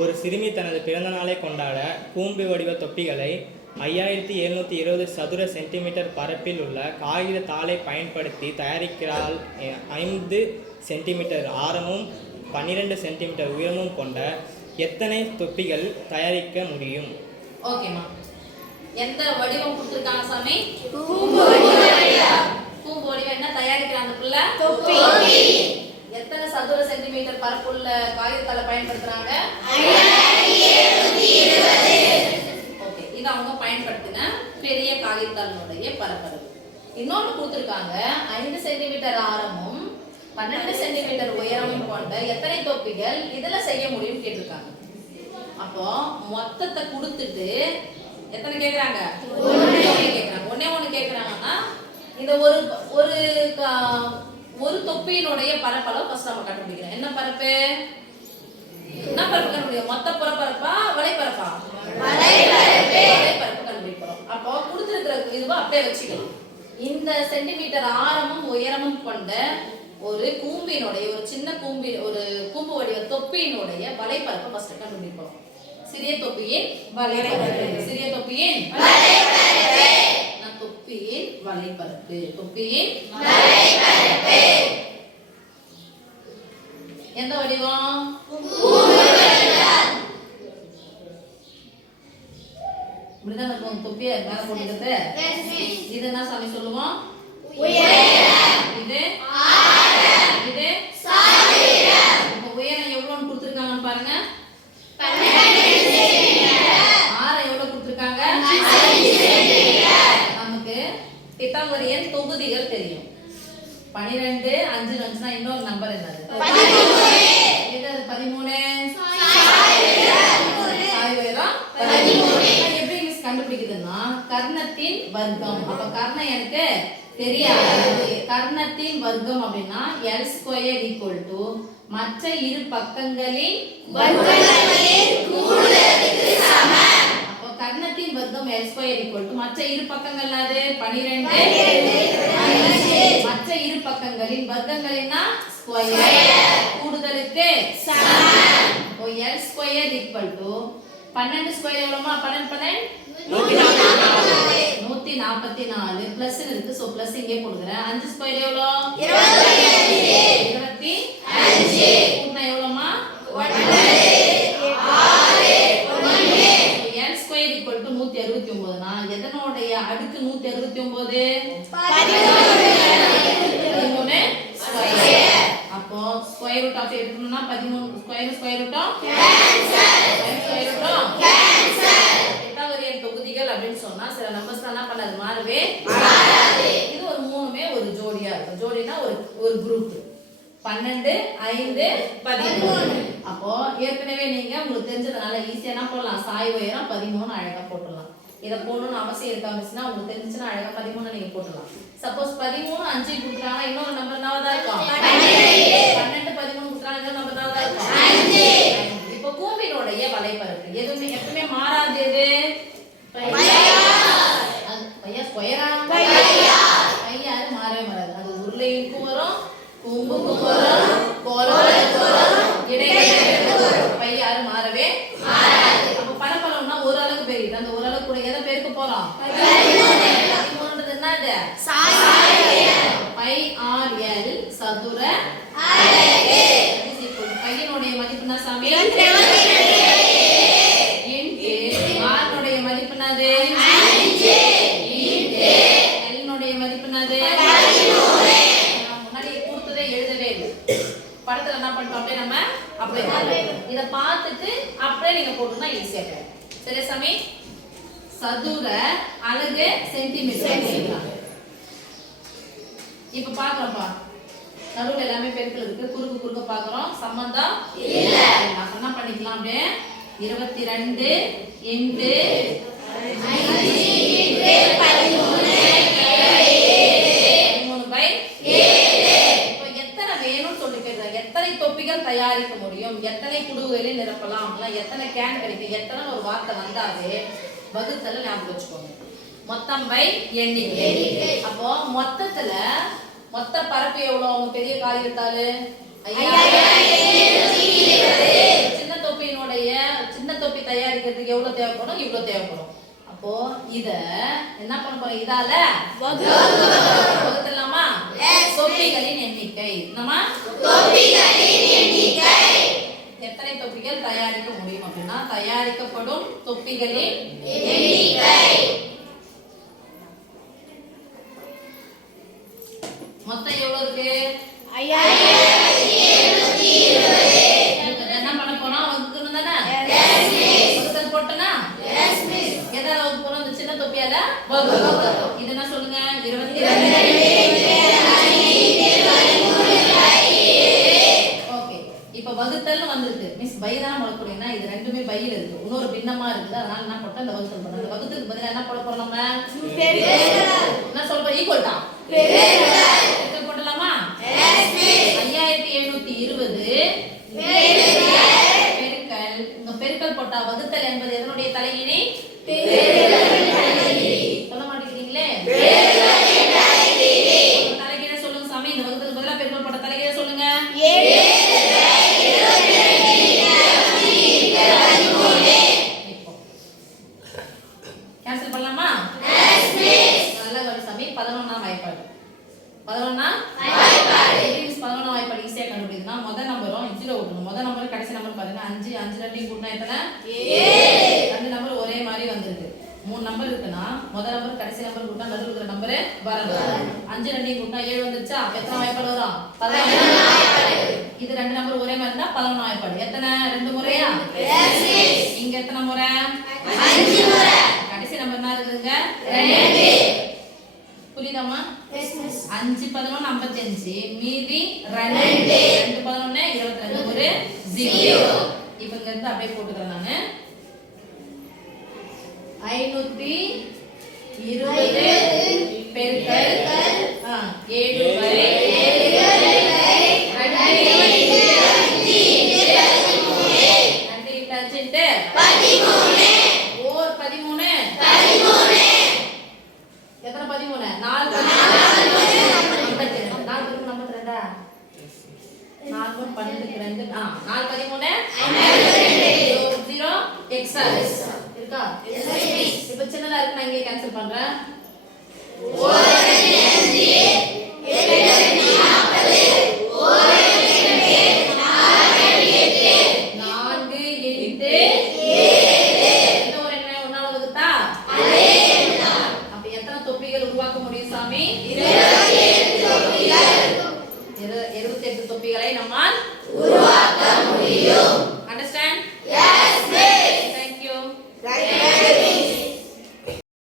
ஒரு சிறுமி தனது பிறந்த நாளை கொண்டாட கூம்பு வடிவ தொப்பிகளை 5720 சதுர சென்டிமீட்டர் பரப்பில் உள்ள காகித தாளை பயன்படுத்தி தயாரிக்கிறாள். 5 சென்டிமீட்டர் ஆரமும் 12 சென்டிமீட்டர் உயரமும் கொண்ட எத்தனை தொப்பிகள் தயாரிக்க முடியும்? ஓகேமா, எந்த வடிவம் கொடுத்துருக்காங்க சாமி? கூம்பு வடிவம். கூம்பு வடிவம் என்ன தயாரிக்கிறாங்க புள்ள? தொப்பி. எத்தனை சதுர சென்டிமீட்டர் பரப்புள்ள காகிதத்தால பயன்படுத்துறாங்க? 5720. ஓகே, இது அவங்க பயன்படுத்தின பெரிய காகிதத்தாளுடைய பரப்பளவு. இன்னொன்று கொடுத்துருக்காங்க, 5 சென்டிமீட்டர் ஆரமும் 12 சென்டிமீட்டர் உயரமும் கொண்ட எத்தனை தொப்பிகள் இதுல செய்ய முடியும் கேட்டிருக்காங்க. அப்போ மொத்தத்தை கொடுத்துட்டு எத்தனை கேக்குறாங்க? ஒண்ணே ஒண்ணு கேக்குறாங்கன்னா இந்த ஒரு தொப்பியினுடைய பரப்பளவு ஃபர்ஸ்ட் நம்ம கண்டுபிடிக்கிறோம். என்ன பரப்பு? என்ன பரப்பு கண்டுபிடிக்கிறோம்? மொத்த புறப்பரப்பா வலைப்பரப்பா? வலைப்பரப்பு கண்டுபிடிக்கிறோம். அப்போ கொடுத்துருக்கிற இதுவா அப்படியே வச்சுக்கணும். இந்த சென்டிமீட்டர் ஆரமும் உயரமும் கொண்ட ஒரு கூம்பினுடைய ஒரு சின்ன கூம்பு வடிவ தொப்பியினுடைய வலைப்பரப்பை ஃபர்ஸ்ட் கண்டுபிடிப்போம். சிறிய தொப்பியின் வலைப்பரப்பு. சிறிய தொப்பியின் வலைப்பரப்பு. தொப்பியின் வலைப்பரப்பு. தொப்பியின் வலைப்பரப்பு எந்த வடிவம்? இப்படிதான் இருக்கும் தொப்பியை மேல போட்டுக்கிறது. இது என்ன சாமி சொல்லுவோம்? இது இது இப்ப உயரம் எவ்வளவுன்னு கொடுத்துருக்காங்கன்னு பாருங்க. ஆரம் எவ்வளவு கொடுத்துருக்காங்க? நமக்கு பித்தாகோரியன் தொகுதிகள் தெரியும். 12 5 வந்துச்சுன்னா இன்னொரு நம்பர் என்னது? 13. எப்படி மிஸ் கண்டுபிடிக்குதுன்னா கர்ணத்தின் வர்க்கம். அப்ப கர்ணம் எனக்கு தெரியாது. கர்ணத்தின் வர்க்கம் அப்படின்னா L² மற்ற இரு பக்கங்களின் வர்க்கங்களின் கூடுதலுக்கு சமம். அப்ப கர்ணத்தின் வர்க்கம் L² மற்ற இரு பக்கங்கள் அது 12 மற்ற இரு பக்கங்களின் வர்க்கங்களின்னா ஸ்கொயர் கூடுதலுக்கு சமம். அப்போ L² 12 ஸ்கொயர் எவ்வளவுமா? 12 144 பிளஸ் இருக்கு. சோ பிளஸ் இங்கே போடுறேன். 5 ஸ்கொயர் எவ்வளவு? 25. கூட்டினா எவ்வளவுமா? 9 6 L² 169 னா எதனுடைய அடுக்கு 169? 13 ஸ்கொயர். அப்போ ஸ்கொயர் ரூட் ஆஃப் எடுக்கணும்னா 13 square root of cancel. Pythagorean தொகுதிகள் அப்படின்னு சொன்னா சில நம்பர்ஸ் என்ன பண்ணாது? மாறவே மாறாது. இது ஒரு மூணுமே ஒரு ஜோடியா இருக்கும். ஜோடினா ஒரு குரூப். 12 5 13. அப்போ ஏற்கனவே நீங்க உங்களுக்கு தெரிஞ்சதுனால ஈஸியா என்ன போடலாம்? சாய் உயரம் 13 அழகா போட்டுடலாம். இத போடணும்னு அவசியம் இருக்கா மிஸ்னா? உங்களுக்கு தெரிஞ்சுச்சுன்னா அழகா 13 நீங்க போட்டுடலாம். சப்போஸ் 13 5 கொடுத்தாங்கன்னா இன்னொரு நம்பர் என்னவா இருக்கும்? 12 13 கொடுத்தாங்கன்னா இன்னொரு நம்பர் என்னவா இருக்கும்? 5. இப்போ கூம்பினுடைய வலைப்பரப்பு எதுவுமே எப்பவுமே மாறாது. எது? பையா ஸ்கொயரா? பையாரு மாறவே மாறாது. அது உருளைக்கும் வரும், கூம்புக்கும் வரும், கோலத்துக்கும் வரும், இடையில வரும். பையாரு மாறவே மாறாது. அப்ப பரப்பளவுனா ஒரு அளவுக்கு பெரியது. அந்த ஒரு அளவுக்கு கூட எதை பெருக்க போறோம்? 13ன்றது என்னது? பை ஆர் எல் சதுர அலகு. பையனுடைய மதிப்பு என்ன சாமி? ஆர்னுடைய மதிப்பு என்னது? 5. எல்னுடைய மதிப்பு என்னது? 13. முன்னாடி கொடுத்ததே எழுதவே இல்லை. படத்துல என்ன பண்ணிட்டோம்? அப்படியே நம்ம அப்படியே இத பார்த்துட்டு அப்படியே நீங்க போட்டுனா ஈஸியா இருக்கும். சரி சாமி? சதுர அலகு சென்டிமீட்டர். இப்ப பாக்குறோம்ப்பா, நடுவுல எல்லாமே பெருக்கல் இருக்கு. குறுக்க பாக்குறோம். சம்பந்தம் இல்ல. அப்ப என்ன பண்ணிக்கலாம்? அப்படியே 22 × 5 இப்போ எத்தனை வேணும்னு சொல்லி கேட்குறாங்க. எத்தனை தொப்பிகள் தயாரிக்க முடியும், எத்தனை குடுவைகளை நிரப்பலாம், எத்தனை கேன் கிடைக்கும், எத்தனை ஒரு வார்த்தை வந்தாவே வகுத்தல ஞாபகம் வச்சுக்கோங்க. மொத்தம் பை எண்ணிக்கை. அப்போ மொத்தத்துல மொத்த பரப்பு எவ்வளவு? அவங்க பெரிய காகிதத்தாளு 5720. சின்ன தொப்பியினுடைய தயாரிக்கிறதுக்கு எவ்வளவு தேவைப்படும்? இவ்வளவு தேவைப்படும். அப்போ இத என்ன பண்ண போறோம்? இதால வகுத்தலாமா? தொப்பிகளின் எண்ணிக்கை. நம்ம தொப்பிகளின் எண்ணிக்கை எத்தனை தொப்பிகள் தயாரிக்க முடியும் அப்படின்னா, தயாரிக்கப்படும் தொப்பிகளின் எண்ணிக்கை மொத்தம் எவ்வளவு இருக்கு? 5720. என்ன பண்ண போறோம்? வகுக்கணும் தானே? வகுத்தல் போட்டனா? எதால வகுக்க போறோம்? இந்த சின்ன தொப்பியால வகுக்கணும். இது என்ன சொல்லுங்க? 22. ஓகே. இப்ப வகுத்தல்னு வந்திருக்கு. மிஸ் பை தான போடக்கூடியனா, இது ரெண்டுமே பையில இருக்கு. இன்னொரு பின்னமா இருக்குது. அதனால என்ன போட்டோம்? இந்த வகுத்தல் போடுறோம். அந்த வகுத்துக்கு பதிலா என்ன போட போறோம் நம்ம? என்ன சொல்றோம்? ஈக்குவல் தான். பெருக்கல் போடலாமா? 5720 பெருக்கல். உங்க பெருக்கல் போட்டா வகுத்தல் என்பது எதனுடைய தலைகீழி? சொல்ல மாட்டேங்கிறீங்களே? தலைகீழ சொல்லுங்க சாமி. இந்த வகுத்தலுக்கு பதிலா பெருக்கல் போட்ட தலைகீழ சொல்லுங்க. கேன்சல் பண்ணலாமா? நல்ல வழி சாமி. 11ஆம் வாய்ப்பாடு. 11ஆம் வாய்ப்பாடு ஈஸியா கண்டுபிடிக்கணும். முதல் நம்பரும் 0 விட்டுணும். முதல் நம்பர் கடைசி நம்பர் பாருங்க. 5 5 ரெண்டையும் கூட்டினா எத்தனை? 7. ரெண்டு நம்பர் ஒரே மாதிரி வந்திருக்கு. 3 நம்பர் இருக்குன்னா முதல் நம்பர் கடைசி நம்பர் கூட்டினா நடுவுல இருக்கிற நம்பர் வரணும். 5 ரெண்டையும் கூட்டினா 7 வந்துருச்சா? எத்தனை வாய்ப்பாடு வரும்? 11 வாய்ப்பாடு. இது ரெண்டு நம்பர் ஒரே மாதிரி இருந்தா 11 வாய்ப்பாடு. எத்தனை? 2 முறையா? இங்க எத்தனை முறை? 5 முறை. கடைசி நம்பர் என்ன இருக்குங்க? 2. புரியுதாமா? 5 11 55 மீதி 2 11 22 ஒரு 0. இப்போ இங்க இருந்து அப்படியே போட்டுக்கிறேன் நானு. 520 பெருக்கல் 7 வரை 0 எக்ஸ்ட்ரா இருக்கா? இப்போ சின்னதா இருக்கு, நான் இங்கே கேன்சல் பண்றேன்.